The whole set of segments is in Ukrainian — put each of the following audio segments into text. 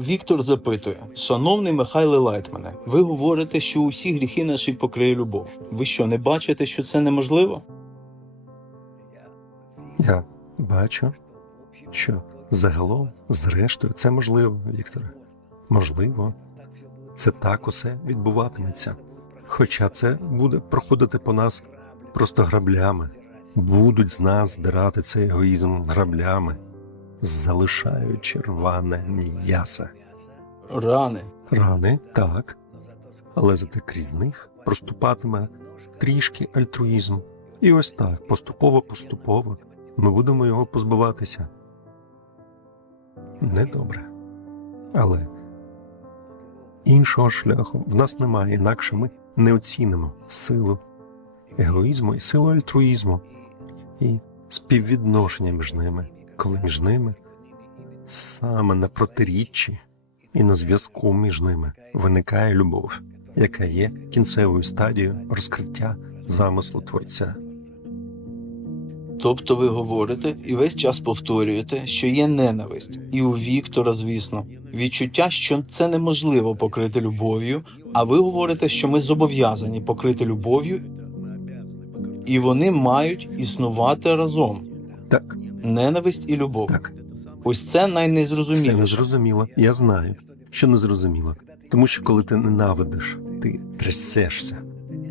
Віктор запитує: Шановний Михайле Лайтмане, ви говорите, що усі гріхи наші покриє любов. Ви що, не бачите, що це неможливо? Я бачу, що загалом, зрештою, це можливо, Вікторе. Можливо, це так усе відбуватиметься. Хоча це буде проходити по нас просто граблями, будуть з нас здирати цей егоїзм граблями, залишаючи рване м'ясо. Рани. Рани так, але зате крізь них проступатиме трішки альтруїзм. І ось так, поступово-поступово, ми будемо його позбуватися. Недобре. Але іншого шляху в нас немає, інакше ми не оцінимо силу егоїзму і силу альтруїзму, і співвідношення між ними, коли між ними саме на протиріччі і на зв'язку між ними виникає любов, яка є кінцевою стадією розкриття замислу Творця. Тобто ви говорите і весь час повторюєте, що є ненависть, і у Віктора, звісно, відчуття, що це неможливо покрити любов'ю, а ви говорите, що ми зобов'язані покрити любов'ю, і вони мають існувати разом. Так, Ненависть і любов. так, Ось це це незрозуміло. Я знаю, що незрозуміло. Тому що коли ти ненавидиш, ти трясешся.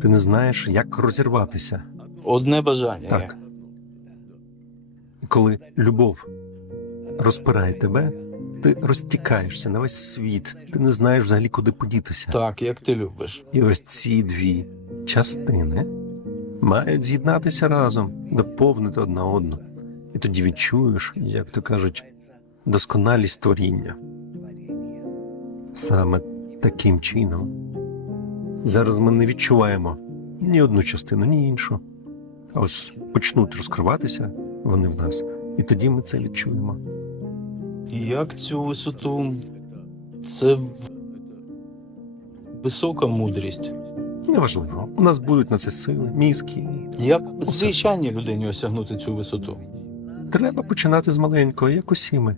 Ти не знаєш, як розірватися. Одне бажання. Так. коли любов розпирає тебе, ти розтікаєшся на весь світ, ти не знаєш взагалі, куди подітися. Так, як ти любиш. І ось ці дві частини мають з'єднатися разом, доповнити одна одну. І тоді відчуєш, як то кажуть, досконалість творіння. Саме таким чином. Зараз ми не відчуваємо ні одну частину, ні іншу. А ось почнуть розкриватися вони в нас, і тоді ми це відчуємо. Як цю висоту? Це висока мудрість. Неважливо, у нас будуть на це сили, мізки. Як звичайній людині осягнути цю висоту? Треба починати з маленького, як усі ми.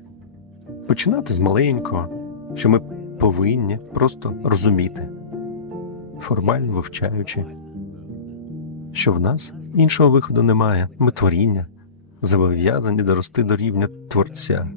Починати з маленького, що ми повинні просто розуміти, формально вивчаючи, що в нас іншого виходу немає. Ми творіння, зобов'язані дорости до рівня Творця.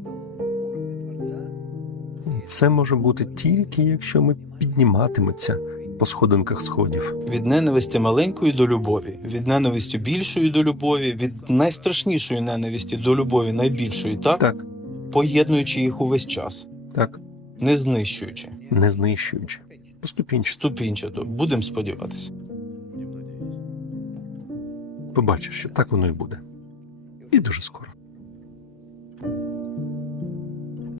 Це може бути тільки, якщо ми підніматимемося по сходинках сходів. Від ненависті маленької до любові, від ненависті більшої до любові, від найстрашнішої ненависті до любові найбільшої, так? Так, Поєднуючи їх увесь час, так, не знищуючи. не знищуючи. Поступінчато. Ступінчато, будемо сподіватися. Побачиш, що так воно і буде. І дуже скоро.